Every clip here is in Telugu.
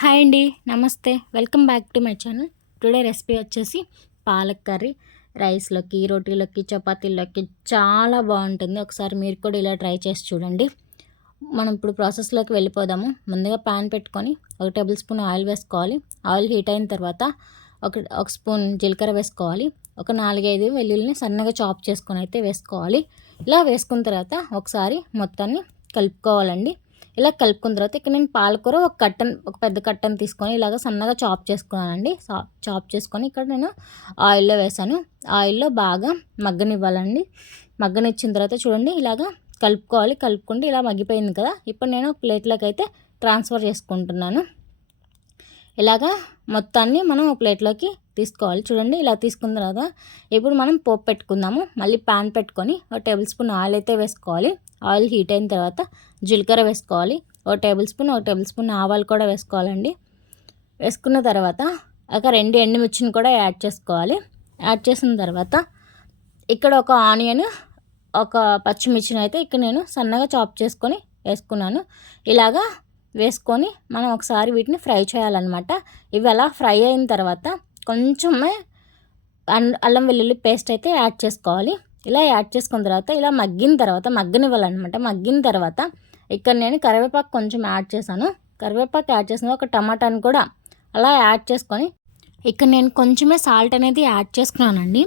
హాయ్ అండి నమస్తే. Welcome back to my channel. Today recipe వచ్చేసి పాలక్ కర్రీ. రైస్లోకి రోటీలోకి చపాతీలోకి చాలా బాగుంటుంది. ఒకసారి మీరు కూడా ఇలా ట్రై చేసి చూడండి. మనం ఇప్పుడు ప్రాసెస్లోకి వెళ్ళిపోదాము. ముందుగా ప్యాన్ పెట్టుకొని ఒక టేబుల్ స్పూన్ ఆయిల్ వేసుకోవాలి. ఆయిల్ హీట్ అయిన తర్వాత ఒక ఒక స్పూన్ జీలకర్ర వేసుకోవాలి. ఒక నాలుగైదు వెల్లుల్లిని సన్నగా చాప్ చేసుకొని అయితే వేసుకోవాలి. ఇలా వేసుకున్న తర్వాత ఒకసారి మొత్తాన్ని కలుపుకోవాలండి. ఇలా కలుపుకున్న తర్వాత ఇక్కడ నేను పాలకూర ఒక కట్టన్ ఒక పెద్ద కట్టన్ తీసుకొని ఇలాగ సన్నగా చాప్ చేసుకున్నానండి. చాప్ చేసుకొని ఇక్కడ నేను ఆయిల్లో వేసాను. ఆయిల్లో బాగా మగ్గనివ్వాలండి. మగ్గనిచ్చిన తర్వాత చూడండి ఇలాగా కలుపుకోవాలి. కలుపుకుంటే ఇలా మగ్గిపోయింది కదా. ఇప్పుడు నేను ప్లేట్లోకి అయితే ట్రాన్స్ఫర్ చేసుకుంటున్నాను. ఇలాగా మొత్తాన్ని మనం ప్లేట్లోకి తీసుకోవాలి. చూడండి ఇలా తీసుకున్న తర్వాత ఇప్పుడు మనం పోపు పెట్టుకుందాము. మళ్ళీ ప్యాన్ పెట్టుకొని ఒక టేబుల్ స్పూన్ ఆయిల్ అయితే వేసుకోవాలి. ఆయిల్ హీట్ అయిన తర్వాత జీలకర్ర వేసుకోవాలి. ఒక టేబుల్ స్పూన్ ఒక టేబుల్ స్పూన్ ఆవాలు కూడా వేసుకోవాలండి. వేసుకున్న తర్వాత ఒక రెండు ఎండుమిర్చిని కూడా యాడ్ చేసుకోవాలి. యాడ్ చేసిన తర్వాత ఇక్కడ ఒక ఆనియన్ ఒక పచ్చిమిర్చిని అయితే ఇక్కడ నేను సన్నగా చాప్ చేసుకొని వేసుకున్నాను. ఇలాగా వేసుకొని మనం ఒకసారి వీటిని ఫ్రై చేయాలన్నమాట. ఇవి అలా ఫ్రై అయిన తర్వాత కొంచెమే అల్లం వెల్లుల్లి పేస్ట్ అయితే యాడ్ చేసుకోవాలి. ఇలా యాడ్ చేసుకున్న తర్వాత ఇలా మగ్గిన తర్వాత మగ్గనివ్వాలన్నమాట. మగ్గిన తర్వాత ఇక్కడ నేను కరివేపాకు కొంచెం యాడ్ చేశాను. కరివేపాకు యాడ్ చేసిన ఒక టమాటాని కూడా అలా యాడ్ చేసుకొని ఇక్కడ నేను కొంచెమే సాల్ట్ అనేది యాడ్ చేసుకున్నానండి.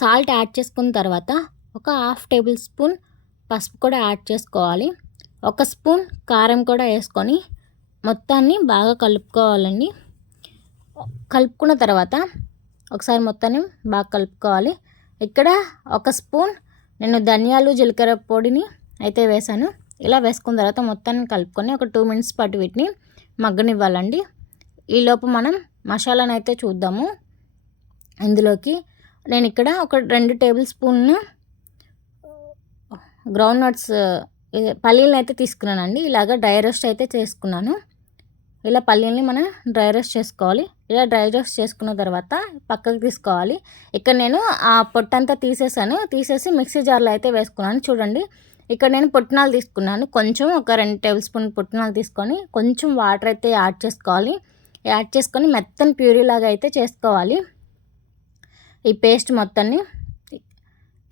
సాల్ట్ యాడ్ చేసుకున్న తర్వాత ఒక హాఫ్ టేబుల్ స్పూన్ పసుపు కూడా యాడ్ చేసుకోవాలి. ఒక స్పూన్ కారం కూడా వేసుకొని మొత్తాన్ని బాగా కలుపుకోవాలండి. కలుపుకున్న తర్వాత ఒకసారి మొత్తాన్ని బాగా కలుపుకోవాలి. ఇక్కడ ఒక స్పూన్ నేను ధనియాలు జీలకర్ర పొడిని అయితే వేసాను. ఇలా వేసుకున్న తర్వాత మొత్తాన్ని కలుపుకొని ఒక టూ మినిట్స్ పాటు వీటిని మగ్గనివ్వాలండి. ఈలోపు మనం మసాలాను అయితే చూద్దాము. ఇందులోకి నేను ఇక్కడ ఒక రెండు టేబుల్ స్పూన్ గ్రౌండ్ నట్స్ పల్లీలను అయితే తీసుకున్నానండి. ఇలాగ డ్రై రోస్ట్ అయితే చేసుకున్నాను. ఇలా పల్లీల్ని మనం డ్రై రోస్ట్ చేసుకోవాలి. ఇలా డ్రై రోస్ట్ చేసుకున్న తర్వాత పక్కకు తీసుకోవాలి. ఇక్కడ నేను ఆ పొట్టంతా తీసేసాను. తీసేసి మిక్సీ జార్లో అయితే వేసుకున్నాను. చూడండి ఇక్కడ నేను పుట్టినాలు తీసుకున్నాను. కొంచెం ఒక రెండు టేబుల్ స్పూన్ పుట్టినాలు తీసుకొని కొంచెం వాటర్ అయితే యాడ్ చేసుకోవాలి. యాడ్ చేసుకొని మెత్తని ప్యూరీలాగా అయితే చేసుకోవాలి. ఈ పేస్ట్ మొత్తాన్ని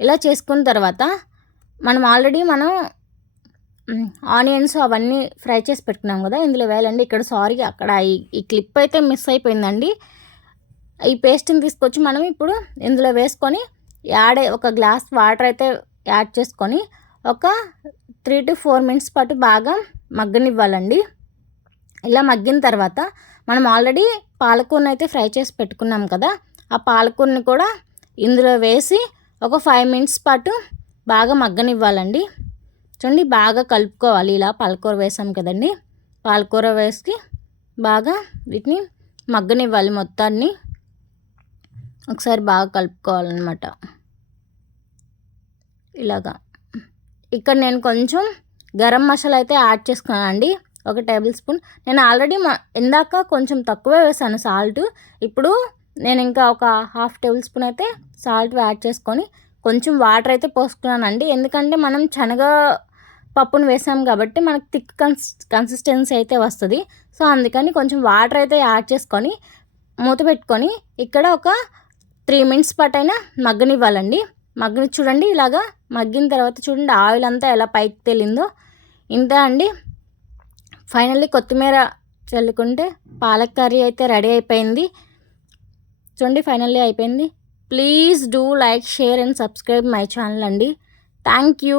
ఇలా చేసుకున్న తర్వాత మనం ఆల్రెడీ మనం ఆనియన్స్ అవన్నీ ఫ్రై చేసి పెట్టుకున్నాం కదా ఇందులో వేయాలండి. ఇక్కడ సారీ అక్కడ ఈ క్లిప్ అయితే మిస్ అయిపోయిందండి. ఈ పేస్ట్ని తీసుకొచ్చి మనం ఇప్పుడు ఇందులో వేసుకొని యాడ్ ఒక గ్లాస్ వాటర్ అయితే యాడ్ చేసుకొని ఒక త్రీ టు ఫోర్ మినిట్స్ పాటు బాగా మగ్గనివ్వాలండి. ఇలా మగ్గిన తర్వాత మనం ఆల్రెడీ పాలకూరని అయితే ఫ్రై చేసి పెట్టుకున్నాం కదా ఆ పాలకూరని కూడా ఇందులో వేసి ఒక ఫైవ్ మినిట్స్ పాటు బాగా మగ్గనివ్వాలండి. చూడండి బాగా కలుపుకోవాలి. ఇలా పాలకూర వేసాం కదండి. పాలకూర వేసి బాగా వీటిని మగ్గనివ్వాలి మొత్తాన్ని. ఒకసారి బాగా కలుపుకోవాలన్నమాట. ఇలాగా. ఇక్కడ నేను కొంచెం గరం మసాలా అయితే యాడ్ చేసుకున్నానండి. ఒక టేబుల్ స్పూన్. నేను ఆల్రెడీ ఇందాక కొంచెం తక్కువే వేసాను సాల్ట్. ఇప్పుడు నేను ఇంకా ఒక హాఫ్ టేబుల్ స్పూన్ అయితే సాల్ట్ యాడ్ చేసుకొని కొంచెం వాటర్ అయితే పోసుకున్నానండి. ఎందుకంటే మనం శనగ పప్పును వేసాం కాబట్టి మనకు థిక్ కన్స్ కన్సిస్టెన్సీ అయితే వస్తుంది. సో అందుకని కొంచెం వాటర్ అయితే యాడ్ చేసుకొని మూత పెట్టుకొని ఇక్కడ ఒక త్రీ మినిట్స్ పాటైనా మగ్గనివ్వాలండి. మగ్గని చూడండి ఇలాగా మగ్గిన తర్వాత చూడండి ఆయిల్ అంతా ఎలా పైకి తేలిందో. ఇంత అండి. ఫైనల్లీ కొత్తిమీర చల్లుకుంటే పాలక్ కర్రీ అయితే రెడీ అయిపోయింది. చూడండి ఫైనల్లీ అయిపోయింది. Please do like share and subscribe my channel అండి. Thank you.